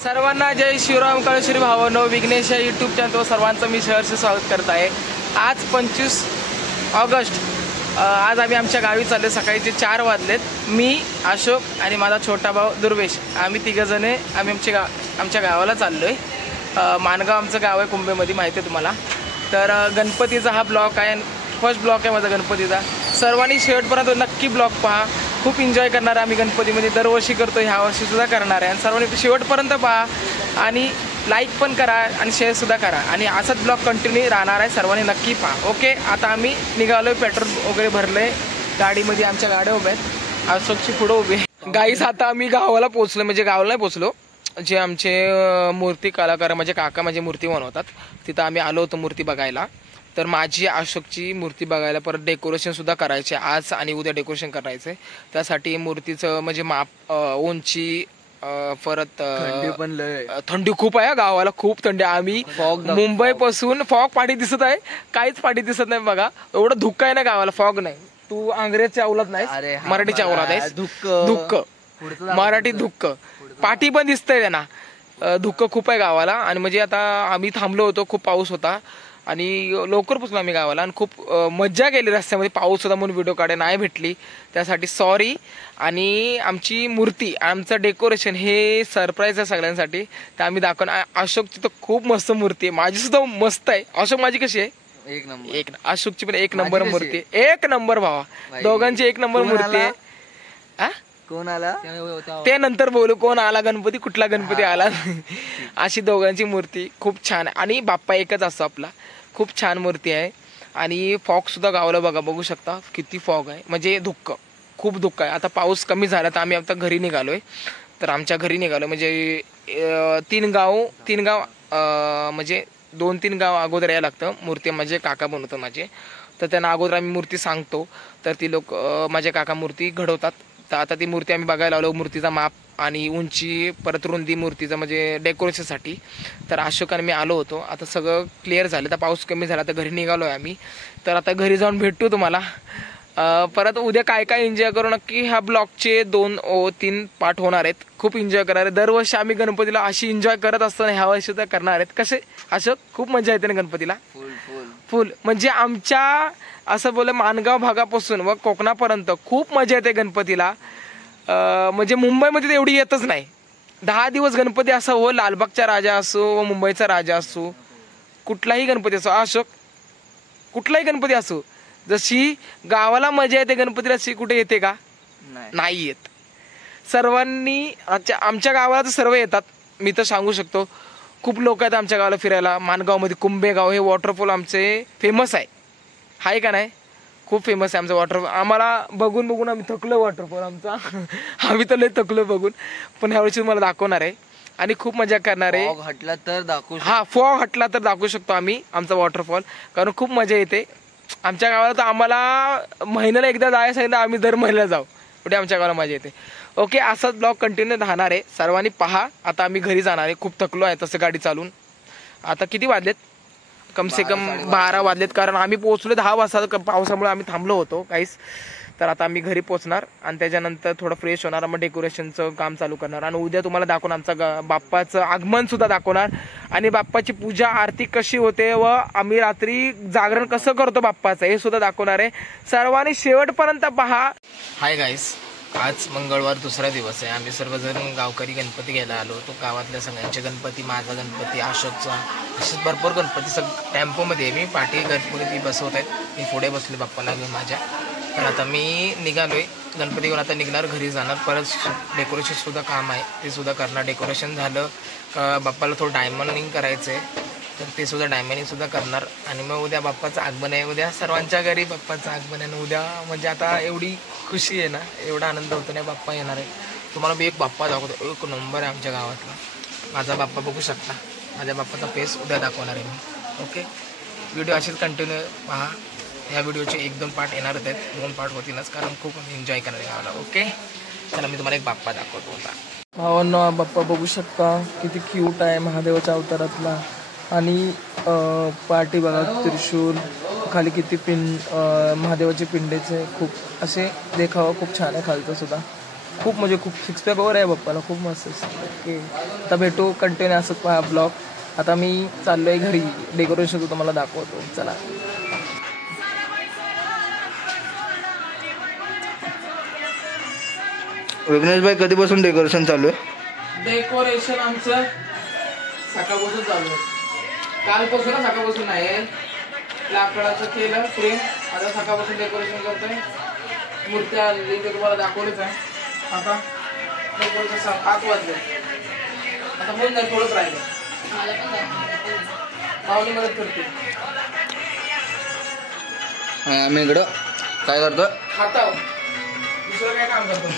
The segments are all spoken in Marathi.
सर्वांना जय शिवराम कळश्री भावांनो, विघ्नेश या यूट्यूब चॅनल सर्वांचं मी सहर्ष स्वागत करत आहे। आज 25 ऑगस्ट, आज आम्ही आमच्या गावी चालले। सकाळचे 4 वाजलेत। मी अशोक आणि माझा छोटा भाऊ दुर्वेश, आम्ही तिघजणे आमच्या गावाला चाललोय। मानगाव आमचं गाव आहे, कुंभेमध्ये, माहिती आहे तुम्हाला। तर गणपतीचा हा ब्लॉग आहे, फर्स्ट ब्लॉग आहे माझा गणपतीचा। सर्वांनी शेवटपर्यंत नक्की ब्लॉग पहा, खूप एन्जॉय करणार आहे आम्ही गणपतीमध्ये। दरवर्षी करतो, ह्या वर्षी सुद्धा करणार आहे। आणि सर्वांनी शेवटपर्यंत पहा आणि लाईक पण करा आणि शेअर सुद्धा करा, आणि असाच ब्लॉग कंटिन्यू राहणार आहे, सर्वांनी नक्की पहा। ओके, आता आम्ही निघालोय, पेट्रोल वगैरे भरलंय गाडीमध्ये, आमच्या गाड्या उभ्या आहेत, अशोकची पुढं उभी आहे। गाईस, आता आम्ही गावाला पोहोचलो, म्हणजे गावाला नाही पोहोचलो, जे आमचे मूर्ती कलाकार म्हणजे काका म्हणजे मूर्ती बनवतात, तिथं आम्ही आलो होतो मूर्ती बघायला। तर माझी अशोकची मूर्ती बघायला, परत डेकोरेशन सुद्धा करायचे आज आणि उद्या डेकोरेशन करायचे। त्यासाठी मूर्तीचं म्हणजे माप, उंची, परत थंडी खूप आहे गावाला, खूप थंडी। आम्ही मुंबई पासून फॉग पाठी दिसत आहे, काहीच पाठी दिसत नाही बघा, एवढं धुक्क आहे ना गावाला, फॉग नाही। तू अंग्रेजच्या अवलाद नाही, मराठीच्या अवलाद आहे। धुक्क मराठी धुक्क, पाठी पण दिसतंय त्यांना, धुक्क खूप आहे गावाला। आणि म्हणजे आता आम्ही थांबलो होतो, खूप पाऊस होता आणि लवकर पोचलो आम्ही गावाला, आणि खूप मज्जा केली रस्त्यामध्ये। पाऊस होता म्हणून व्हिडिओ काढायला नाही भेटली, त्यासाठी सॉरी। आणि आमची मूर्ती, आमचं डेकोरेशन हे सरप्राईज आहे सगळ्यांसाठी, तर आम्ही दाखवणार। अशोकची तर खूप मस्त मूर्ती आहे, माझी सुद्धा मस्त आहे। अशोक माझी कशी आहे? एक नंबर। एक अशोकची पण एक नंबर मूर्ती, एक नंबर भावा, दोघांची एक नंबर मूर्ती आहे। हा, कोण आला ते नंतर बोलू, कोण आला गणपती, कुठला गणपती आला। अशी दोघांची मूर्ती खूप छान आहे, आणि बाप्पा एकच असतो आपला, खूप छान मूर्ती आहे। आणि फॉग सुद्धा गावाला बघू शकता किती फॉग आहे, म्हणजे धुक्क, खूप धुक्क आहे। आता पाऊस कमी झाला तर आम्ही आता घरी निघालोय, तर आमच्या घरी निघालो म्हणजे 3 गाव म्हणजे 2-3 गाव अगोदर यायला लागतं। मूर्ती म्हणजे काका बनवतो माझे, तर त्यांना अगोदर आम्ही मूर्ती सांगतो, तर ती लोक माझे काका मूर्ती घडवतात। तर आता ती मूर्ती आम्ही बघायला आलो, मूर्तीचा माप आणि उंची, परत रुंदी मूर्तीचं म्हणजे डेकोरेशनसाठी। तर अशोकाने मी आलो होतो, आता सगळं क्लिअर झालं, तर पाऊस कमी झाला, तर घरी निघालो आहे आम्ही। तर आता घरी जाऊन भेटतो तुम्हाला, परत उद्या काय काय एन्जॉय करू नक्की। ह्या ब्लॉगचे 2-3 पार्ट होणार आहेत, खूप एन्जॉय करणार आहे। दरवर्षी आम्ही गणपतीला अशी एन्जॉय करत असतो ना, ह्या वर्षी तर करणार आहेत। कसे अशोक, खूप मजा येते ना गणपतीला? फुल म्हणजे आमच्या असं बोल मानगाव भागापासून व कोकणापर्यंत खूप मजा येते गणपतीला। म्हणजे मुंबईमध्ये तर एवढी येतच नाही। 10 दिवस गणपती असो, हो लालबागचा राजा असो व मुंबईचा राजा असो, कुठलाही गणपती असो अशोक, कुठलाही गणपती असो, जशी गावाला मजा येते गणपतीला अशी कुठे येते का? नाही येत। सर्वांनी आमच्या गावाला तर सर्व येतात, मी तर सांगू शकतो। खूप लोक आहेत आमच्या गावाला फिरायला। मानगावमध्ये कुंभेगाव हे वॉटरफॉल आमचे फेमस आहे का नाही? खूप फेमस आहे आमचं वॉटरफॉल। आम्हाला बघून आम्ही थकलो वॉटरफॉल आमचा। आम्ही तर लय थकलो बघून, पण ह्यावर्षी तुम्हाला दाखवणार आहे आणि खूप मजा करणार आहे। फॉग हटला तर दाखवू, हा फॉग हटला तर दाखवू शकतो आम्ही आमचा वॉटरफॉल, कारण खूप मजा येते आमच्या गावाला। तर आम्हाला महिन्याला एकदा जायला सांगितलं, आम्ही दर महिन्याला जाऊ, एवढी आमच्या गावाला मजा येते। ओके, असाच ब्लॉग कंटिन्यू राहणार आहे, सर्वांनी पहा। आता आम्ही घरी जाणार आहे, खूप थकलो आहे तसं गाडी चालून। आता किती वाजलेत? कम से कम 12 वाजलेत, कारण आम्ही पोहोचलो 10 वाजता, पावसामुळे आम्ही थांबलो होतो काहीच। तर आता आम्ही घरी पोहोचणार आणि त्याच्यानंतर थोडं फ्रेश होणार, मग डेकोरेशनचं काम चालू करणार, आणि उद्या तुम्हाला दाखवणार आमचा बाप्पाचं आगमन सुद्धा दाखवणार, आणि बाप्पाची पूजा आरती कशी होते व आम्ही रात्री जागरण कसं करतो बाप्पाचं हे सुद्धा दाखवणार आहे। सर्वांनी शेवटपर्यंत पहा। हाय गाईस, आज मंगळवार दुसरा दिवस आहे। आम्ही सर्वजण गावकरी गणपती घ्यायला आलो होतो, गावातल्या सगळ्यांचे गणपती, माझा गणपती, अशोकचा, असेच भरपूर गणपती टेम्पोमध्ये मी पाठी गणपती बसवत आहेत, मी पुढे बसले बाप्पाला घेऊन माझ्या। तर आता मी निघालोय गणपती घेऊन, आता निघणार, घरी जाणार। परत डेकोरेशन सुद्धा काम आहे, ते सुद्धा करणार। डेकोरेशन झालं का बाप्पाला थोडं डायमंडिंग करायचं आहे, तर ते सुद्धा डायमंडिंग सुद्धा करणार। आणि मग उद्या बाप्पाचं आगमन आहे, उद्या सर्वांच्या घरी बाप्पाचं आगमन आहे। उद्या म्हणजे आता एवढी खुशी आहे ना, एवढा आनंद होतो ना, बाप्पा येणार आहे। तुम्हाला मी एक बाप्पा दाखवतो, एक नंबर आहे आमच्या गावातला माझा बाप्पा, बघू शकता। माझ्या बाप्पाचा फेस उद्या दाखवणार आहे मी। ओके, व्हिडिओ असेच कंटिन्यू पहा। ह्या व्हिडिओचे 1-2 पार्ट येणारच आहेत, 2 पार्ट होतीलच, कारण खूप एन्जॉय करणार आहे गावाला। ओके, चला मी तुम्हाला एक बाप्पा दाखवतो आता। भावांनो, बाप्पा बघू शकता किती क्यूट आहे, महादेवाच्या अवतारातला। आणि पाठी बघा, त्रिशूल, खाली किती महादेवाचे पिंडेचे खूप असे देखावा खूप छान आहे खालचं सुद्धा। खूप म्हणजे खूप 6 पॅक ओव्हर आहे बाप्पाला, खूप मस्त. ओके, आता भेटू कंटिन्यू असं पहा ब्लॉग. आता मी चाललो आहे घरी, डेकोरेशन तुम्हाला दाखवतो. चला. विघ्नेश भाई कधीपासून डेकोरेशन चालू आहे? डेकोरेशन आमचं सकाळपासून चालू आहे. कालपासून सकाळपासून नाही, लाकडाचं केलं फ्रेम, आता सकाळपासून डेकोरेशन करतोय. मूर्त्या आणली ते तुम्हाला दाखवलीच आहे. आता डेकोरेशन 5 वाजले, आता होऊन जाईल, थोडंच राहिलं. पाहुणे मदत करते. आम्ही इकडं काय करतो? खाता, दुसरं काय काम करतो.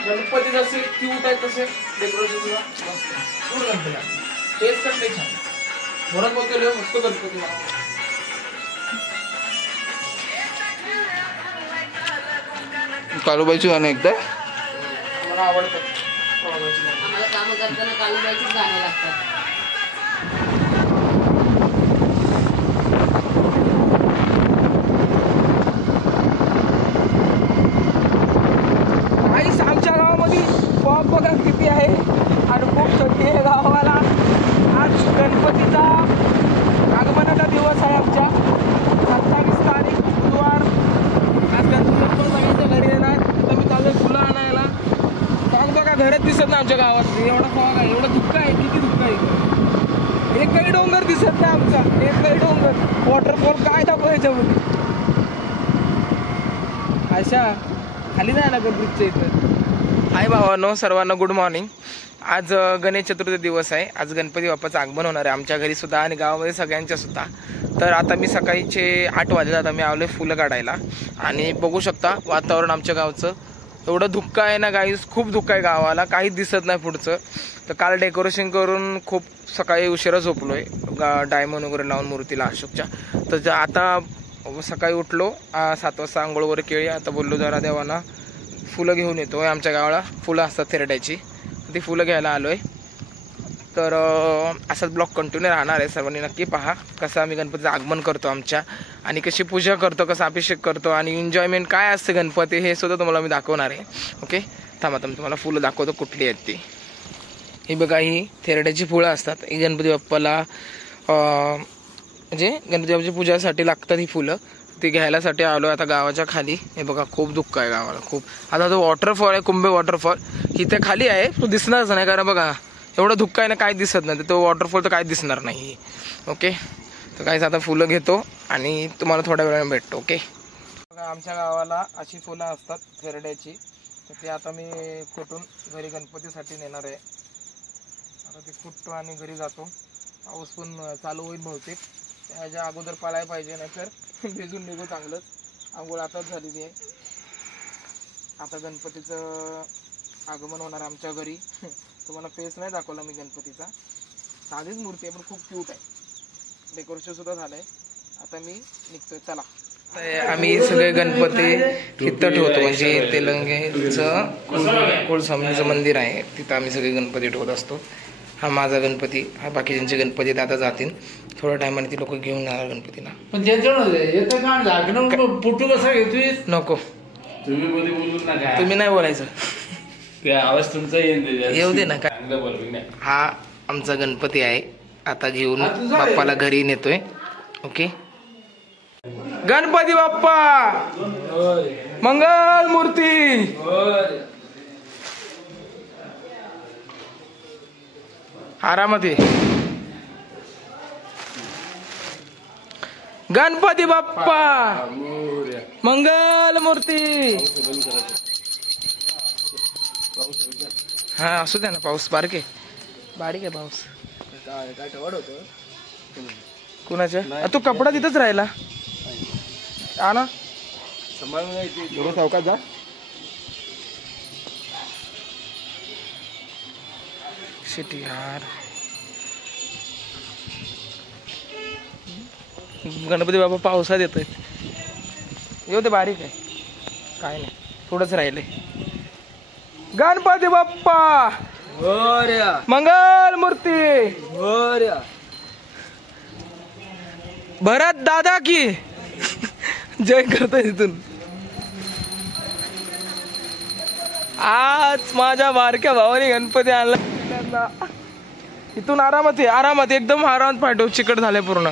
गणपती जसे क्यूट आहे तसे डेकोरेशन गणपती तेच करते छान. म्हणून मग केलं मस्त गणपती. कालूबाईची गाणं एकदा मला आवडतात. आम्हाला काम करताना कालूबाईचीच गाणं लागतात. आमच्या गावामध्ये फॉग बघा किती आहे आणि खूप छोटी आहे गावाला. आज गणपतीचा आगमनाचा दिवस आहे आमच्या, 27 तारीख बुधवार. आज गणपती सगळ्यांच्या घरी येणार. तर मी चालू फुलं आणायला. फॉग बघा घरात दिसत नाही आमच्या गावात, एवढा फॉग आहे, एवढं धुक्क आहे, किती धुक्क आहे. एकही डोंगर दिसत नाही आमचा, एकही डोंगर. वॉटरफॉल काय दाखव याच्यामध्ये. अशा खाली नाही ना ब्रिजच्या इथं. हाय भावांनो, सर्वांना गुड मॉर्निंग. आज गणेश चतुर्थी दिवस आहे. आज गणपती बाप्पाचं आगमन होणार आहे आमच्या घरी सुद्धा आणि गावामध्ये सगळ्यांच्या सुद्धा. तर आता मी सकाळीचे 8 वाजले, आता मी आलो फुलं काढायला. आणि बघू शकता वातावरण आमच्या गावचं, एवढं धुक्क आहे ना गाईस, खूप धुक्क आहे गावाला, काहीच दिसत नाही पुढचं. तर काल डेकोरेशन करून खूप सकाळी उशिरा झोपलो आहे, डायमंड वगैरे लावून मूर्तीला अशोकच्या. तर आता सकाळी उठलो 7 वाजता, आंघोळ वगैरे केली. आता बोललो जरा देवांना फुलं घेऊन येतो. आमच्या गावाला फुलं असतात थेरड्याची, ती फुलं घ्यायला आलो आहे. तर असाच ब्लॉग कंटिन्यू राहणार आहे. सर्वांनी नक्की पहा कसं आम्ही गणपतीचं आगमन करतो आमच्या, आणि कशी पूजा करतो, कसा अभिषेक करतो, आणि एन्जॉयमेंट काय असते गणपती हे सुद्धा तुम्हाला मी दाखवणार आहे. ओके, थांबा मी तुम्हाला फुलं दाखवतो कुठली आहेत ती. ही बघा, ही थेरड्याची फुलं असतात. ही गणपती बाप्पाला म्हणजे गणपती बाप्पाची पूजासाठी लागतात ही फुलं. ती घ्यायलासाठी आलो आता गावाच्या खाली. हे बघा खूप दुःख आहे गावाला खूप. आता तो वॉटरफॉल आहे, कुंभे वॉटरफॉल, इथे खाली आहे, तो दिसणारच नाही कारण बघा एवढं धुक्क आहे ना, काय दिसत नाही. तो वॉटरफॉल तर काय दिसणार नाही. ओके, तर काहीच आता फुलं घेतो आणि तुम्हाला थोड्या वेळाने भेटतो. ओके, बघा आमच्या गावाला अशी फुलं असतात थेरड्याची. तर ते आता मी कुठून घरी गणपतीसाठी नेणार आहे. आता ते कुठतो आणि घरी जातो. पाऊस पण चालू होईल बहुतेक, त्याच्या अगोदर पालाय पाहिजे, नाही तर भिजून निघू चांगलंच. आंघोळ आताच झालेली आहे. आता गणपतीचं आगमन होणार आमच्या घरी. तुम्हाला फेस नाही दाखवला मी गणपतीचा, साधीच मूर्ती आहे पण खूप क्यूट आहे. डेकोरेशन सुद्धा झालंय. आता मी निघतोय, चला. आम्ही सगळे गणपती तिथं ठेवतो, म्हणजे तेलंगेचं कुलस्वामीचं मंदिर आहे, तिथं आम्ही सगळे गणपती ठेवत असतो. हा माझा गणपती, हा बाकीच्यांचे गणपती आता जातील थोड्या टायमाने, ती लोक घेऊन जाणार गणपतीला. पण नको, तुम्ही नाही बोलायचं, आवाज तुमचा येऊ दे ना. काय, हा आमचा गणपती आहे, आता घेऊन बाप्पाला घरी नेतोय. ओके, गणपती बाप्पा मंगल मूर्ती. आरामात ये. गणपती बाप्पा मंगल मूर्ती. हा असू द्या ना, पाऊस बारीक आहे पाऊस. कुणाच्या तू कपडा तिथंच राहिला आला थोडं सावकाश जा. शिट यार, गणपती बाबा पावसात येतोय. येऊ दे, बारीक आहे, काय नाही, थोडंच राहिले. गणपती बाप्पा मंगल मूर्ती. भरत दादा की जय करतोय तिथून. आज माझ्या बारक्या भावाने गणपती आणला. इथून आरामात आहे, आरामात एकदम आरामात पाठव. चिकट झाले पूर्ण.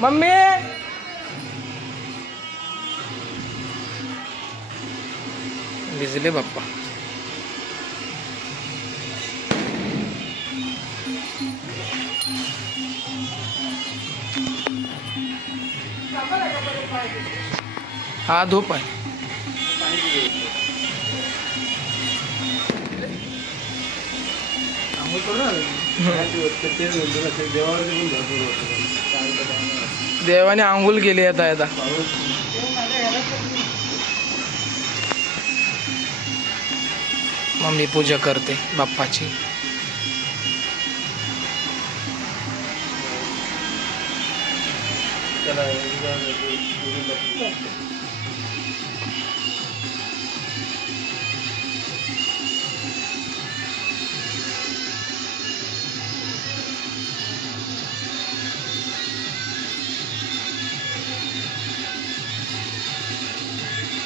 मम्मी भिजले बाप्पा. हा धूप आहे. देवाने आंघोळ केली आता. मम्मी पूजा करते बाप्पाची.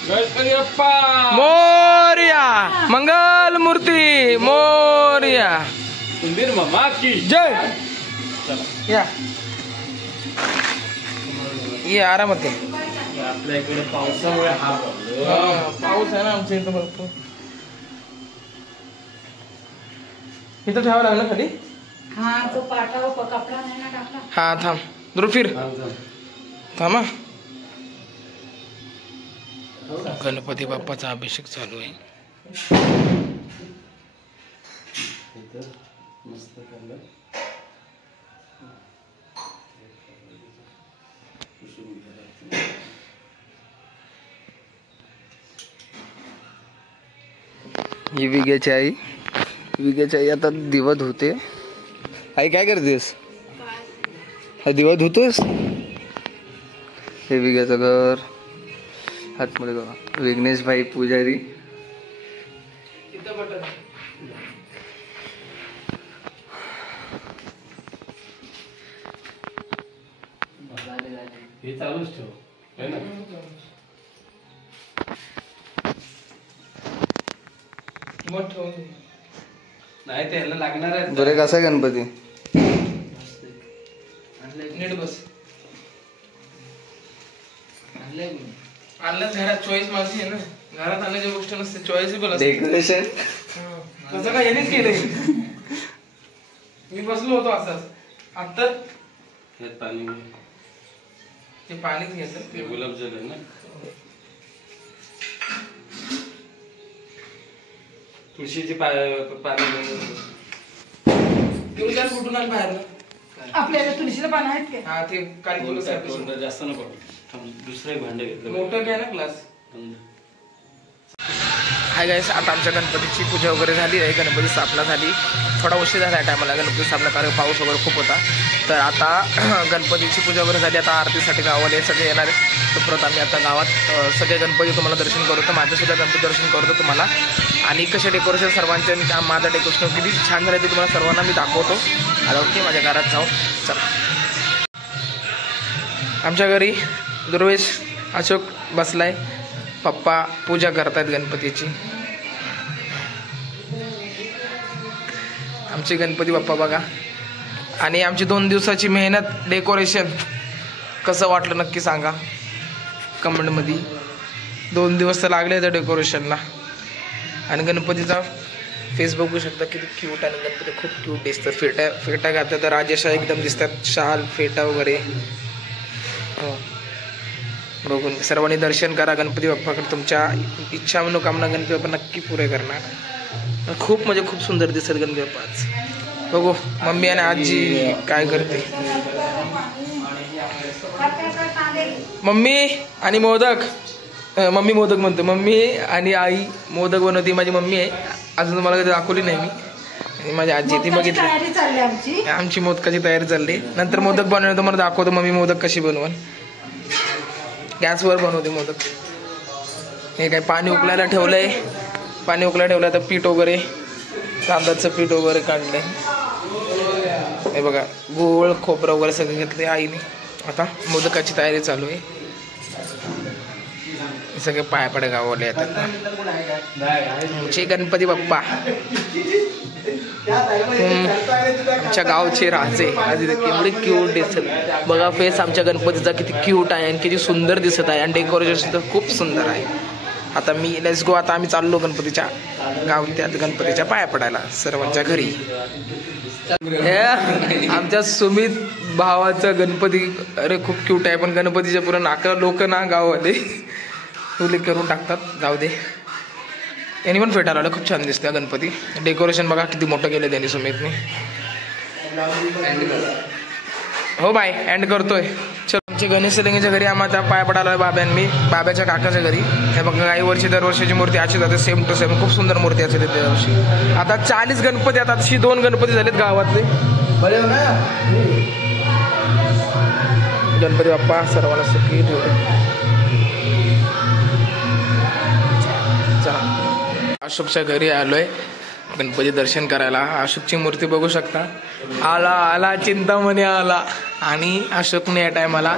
गणपती बाप्पा मोरया. मंगल मूर्ती मोरया. उंदीर मामा की जय. या ये आरामात आहे. आपल्या इकडे पावसामुळे हा प्रॉब्लेम. पाऊस आहे ना आमच्या इथं भरपूर. इथं ठेवावं लागलं खाली. हा तो पाटावर कपडा नाही ना टाकला. हा थांब ध्रुवीर थांबा. गणपती बाप्पाचा अभिषेक चालू आहे. मस्त ही विघ्याची आई आता दिवा धुते. आई काय करतेस? हा दिवा धुतोस. हे विघ्याचं घर. आतमध्ये बघा विघ्नेश भाई पुजारी. हे चालूच ठेव है ना. नाही ते ह्याला लागणार आहे. बरे कसा आहे गणपती? नीट बस. आणलं घरात चॉईस माझी आहे ना. घरात आणण्याची गोष्ट नसते, चॉईसेबल असते. डेकोरेशन तसं काय यानेच केलंय. मी बसलो होतो असंच. आता पाणी ते पाणीच घ्यायचं. ते गुलाबजल आहे ना. तुळशीची पाणी घेऊन जा कुठून आलं बाहेर. आपल्याला तुळशीचं पान आहेत का? हा ते काही बोलत आहे. जास्त नको. दुसरं एक भांडं घेतलं. मोठं घ्या ना ग्लास. हाय गाईस, आता आमच्या गणपतीची पूजा वगैरे झाली आहे. गणपती स्थापना झाली. थोडा उशीर झाला आहे टायमाला गणपती स्थापना, कारण पाऊस वगैरे खूप होता. तर आता गणपतीची पूजा वगैरे झाली. आता आरतीसाठी गावाला सगळे येणार आहेत. तर परत आम्ही आता गावात सगळे गणपती तुम्हाला दर्शन करू. तर माझ्यासुद्धा गणपती दर्शन करतो तुम्हाला. आणि कसे डेकोरेशन सर्वांचे आणि माझं डेकोरेशन किती छान झालं ते तुम्हाला सर्वांना मी दाखवतो. आता ओके माझ्या घरात जाऊ. चला. आमच्या घरी दुर्वेश अशोक बसलाय. पप्पा पूजा करतायत गणपतीची. आमचे गणपती बाप्पा बघा. आणि आमची 2 दिवसाची मेहनत डेकोरेशन कसं वाटलं नक्की सांगा कमेंटमध्ये. 2 दिवस तर लागले त्या डेकोरेशनला. आणि गणपतीचा फेस बघू शकता किती क्यूट. आणि गणपती खूप क्यूट दिसतात. फेटा घातल्या तर राजेशा एकदम दिसतात. शाल फेटा वगैरे. हो बघून सर्वांनी दर्शन करा गणपती बाप्पाकडे. तुमच्या इच्छा मनोकामना गणपती बाप्पा नक्की पुरे करणार. खूप म्हणजे खूप सुंदर दिसत गणपती बाप्पा आज. बघू मम्मी आणि आजी काय करते. मम्मी आणि मोदक. मम्मी मोदक म्हणतो. मम्मी आणि आई मोदक बनवते. माझी मम्मी आहे. अजून तुम्हाला कधी दाखवली नाही मी. आणि माझी आजी ती बघितली. आमची मोदकाची तयारी चालली. नंतर मोदक बनवणं तुम्हाला दाखवतो. मम्मी मोदक कशी बनवून. गॅसवर बनवते मोदक. हे काय पाणी उकळायला ठेवलंय. पाणी उकळायला ठेवलं. तर पीठ वगैरे तांदळाचं पीठ वगैरे काढलंय. हे बघा गोळ खोबरं वगैरे सगळं घेतलंय आईने. आता मोदकाची तयारी चालू आहे. हे सगळे पायापडे गावले येतात आमचे गणपती बाप्पा आमच्या गावचे राजे आधी केवढे क्यूट दिसत बघा फेस आमच्या गणपतीचा किती क्यूट आहे आणि किती सुंदर दिसत आहे आणि डेकोरेशन सुद्धा खूप सुंदर आहे. आता लेट्स गो. आता आम्ही चाललो गणपतीच्या गावत्यात गणपतीच्या पाया पडायला सर्वांच्या घरी. आमच्या सुमित भावाचा गणपती अरे खूप क्यूट आहे पण गणपतीच्या पुढे नाका लोक ना गाववाले फुले करून टाकतात. जाऊ दे. यांनी पण फेटायला खूप छान दिसते गणपती. डेकोरेशन बघा किती मोठं केलं त्यांनी सुमितने. हो बाय एंड करतोय. चल आमच्या गणेश लिंगेच्या घरी आम्हाला पाय पडायला बाब्यांनी बाब्याच्या काकाच्या घरी. हे बघा काही वर्षी दरवर्षीची मूर्ती अशी जाते सेम टू सेम. खूप सुंदर मूर्ती असते दरवर्षी. आता 40 गणपती आता अशी 2 गणपती झालेत गावातले. गणपती बाप्पा सर्वांना सुखी ठेवले. चला अशोकच्या घरी आलोय गणपती दर्शन करायला. अशोकची मूर्ती बघू शकता. आला चिंतामणी आला. आणि अशोकने या टायमाला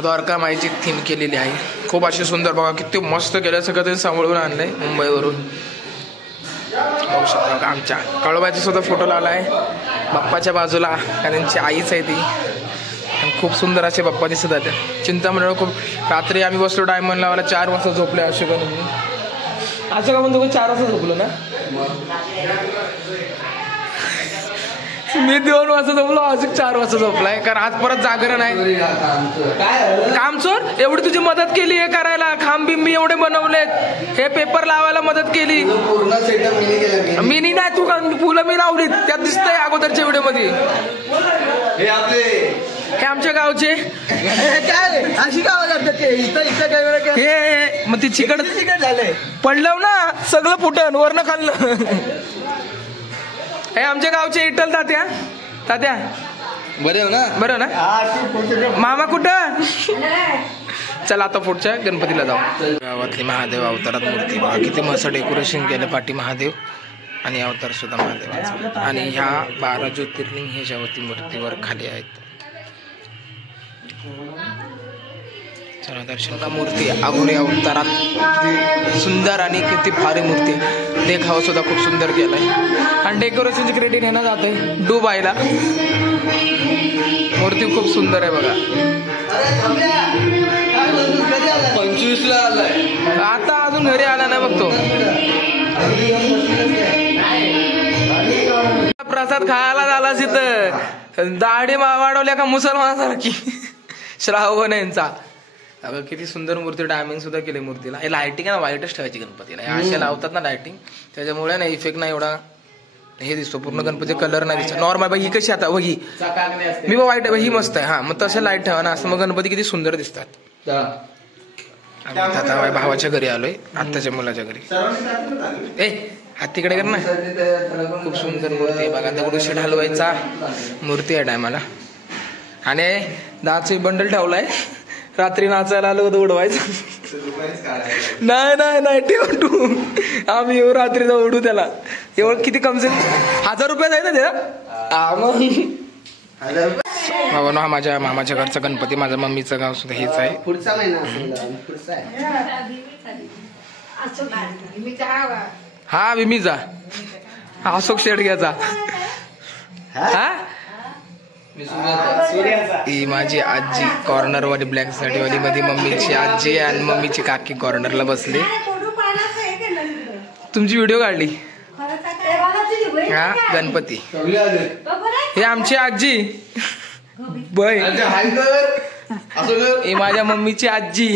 द्वारका माईची थीम केलेली आहे. खूप अशी सुंदर बघा किती मस्त केलं. सगळं त्यांनी सांभाळून आणलंय मुंबईवरून. बघू शकता बघा आमच्या काळोबाचा सुद्धा फोटो लावला आहे बाप्पाच्या बाजूला. त्यांची आईच आहे ती. आणि खूप सुंदर असे बाप्पा दिसत आहेत. चिंतामणी खूप. रात्री आम्ही बसलो डायमंड लावायला 4 वाजता झोपले अशोकाने. असं का म्हणतो 4 वाजता झोपलो ना. मी 2 वाजता झोपलो अजून 4 वाजता झोपलाय कारण आज परत जागरण आहे. काम चोर एवढी तुझी मदत केली हे करायला. खांब बिंबी एवढे बनवलेत. हे पेपर लावायला मदत केली. मी नाही तू फुलं मी लावलीत त्यात दिसतंय अगोदरच्या व्हिडिओ मध्ये. हे आमच्या गावचे अशी गाव हे मग ती चिकट झालंय पडलं ना सगळं फुटन वरनं खाल्लं. हे आमच्या गावचे इटल तात्या बरं ना मामा कुठं. चला आता पुढच्या गणपतीला जाऊ. गावातली महादेव अवतारात मूर्ती बघा किती मस्त डेकोरेशन केलं. पाठी महादेव आणि अवतार सुद्धा महादेवाचा. आणि ह्या 12 ज्योतिर्लिंग ह्याच्यावरती मूर्तीवर खाली आहेत. चला दर्शन का. मूर्ती अघोरी अवतारात किती सुंदर आणि किती भारी मूर्ती. देखावा सुद्धा खूप सुंदर केलाय. आणि डेकोरेशनची क्रेडिट ह्यांना जाते डुबायला. मूर्ती खूप सुंदर आहे बघा. 25ला आलाय आता अजून घरी आला नाही बघतो. प्रसाद खायला झाला तिथं. दाढी वाढवल्या का मुसलमानासारखी. श्रावण यांचा अगं किती सुंदर मूर्ती. डायमिंग सुद्धा केली मूर्तीला. हे लायटिंग आहे ना वाईटच ठेवायची गणपतीला. अशा लावतात ना लायटिंग त्याच्यामुळे ना इफेक्ट नाही एवढा हे दिसतो. पूर्ण गणपती कलर नाही दिसतो. नॉर्मल ही कशी आता ही मी बघ वाईट ही मस्त आहे. हा मग तसं लाईट ठेवा ना असं मग गणपती किती सुंदर दिसतात. आता भावाच्या घरी आलोय आत्ताच्या मुलाच्या घरी. ए हात तिकडे कर ना. खूप सुंदर मूर्ती आहे बघा. दगडूशेठ हलवायचा मूर्ती आहे टायमाला. आणि दाचे बंडल ठेवलाय. रात्री नाचायला आलो होतं उडवायचं. नाही ठेव तू. आम्ही येऊ रात्री जाऊ उडू त्याला. एवढं किती कम से 1000 रुपये आहे ना त्याला. हा माझ्या मामाच्या घरचा गणपती. माझ्या मम्मीचं गाव सुद्धा हेच आहे. पुढचा महिना हा विमीचा अशोक शेडग्याचा. हा ही माझी आजी कॉर्नर वाली ब्लॅक साडी वाली मध्ये मम्मीची आजी आणि मम्मीची काकी कॉर्नरला बसली. तुमची व्हिडिओ काढली. हा गणपती हे आमची आजी बाय. ही माझ्या मम्मीची आजी.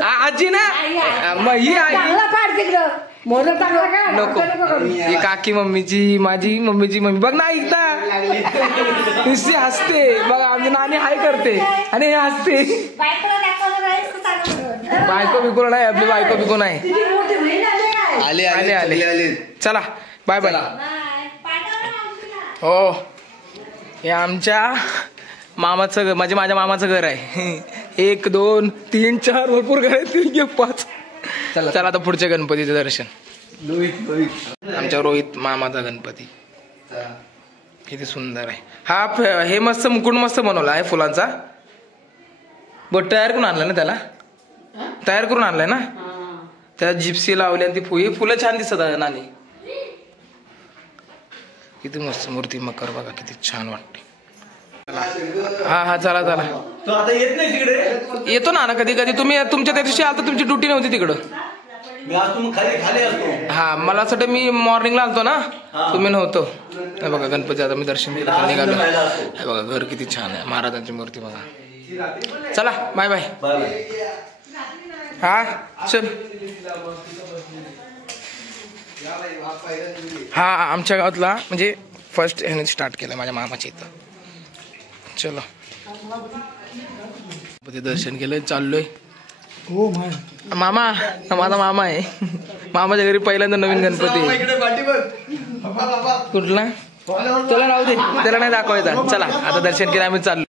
आजी ना मग ही आजी नको. ही काकी मम्मीची माझी मम्मीची मम्मी बघ ना एकदा नुसती हसते बघा. आमची नानी हाय करते आणि हे हसते. बायको बिको नाही आपली बायको बिको नाही. आले चला बाय बाय. हो हे आमच्या मामाचं घर माझ्या मामाचं घर आहे. 1 2 3 4 भरपूर घर आहे. 3 5. चला आता पुढच्या गणपतीचं दर्शन. आमच्या रोहित मामाचा गणपती किती सुंदर आहे. हा हे मस्त मुकुट मस्त बनवला आहे फुलांचा. बट तयार करून आणला ना त्याला. तयार करून आणलाय ना. हा. त्या जिप्सी लावली आणि ती फुलं छान दिसत आहे नानी. किती मस्त मूर्ती मकर बघा, किती छान वाटते. हा चला चला. तो आता येत नाही तिकडे. येतो ना कधी कधी. तुम्ही तुमच्या त्या दिवशी आलता, तुमची ड्युटी नव्हती तिकडं. मी आज तुम्ही खाली असतो. हा मला असं वाटतं मी मॉर्निंगला आलतो ना, तुम्ही नव्हतो. हे बघा गणपती आता मी दर्शन घेतलं तर निघालो. हे बघा घर किती छान आहे, महाराजांची मूर्ती बघा. चला बाय बाय. हा चल. हा आमच्या गावातला म्हणजे फर्स्ट ह्याने स्टार्ट केलं माझ्या मामाच्या इथं. चलो दर्शन केलं, चाललोय. हो मामा माझा मामा आहे. मामाच्या घरी पहिल्यांदा नवीन गणपती. कुठला त्याला राहू दे, त्याला नाही दाखवायचा. चला आता दर्शन केलं, आम्ही चाललो.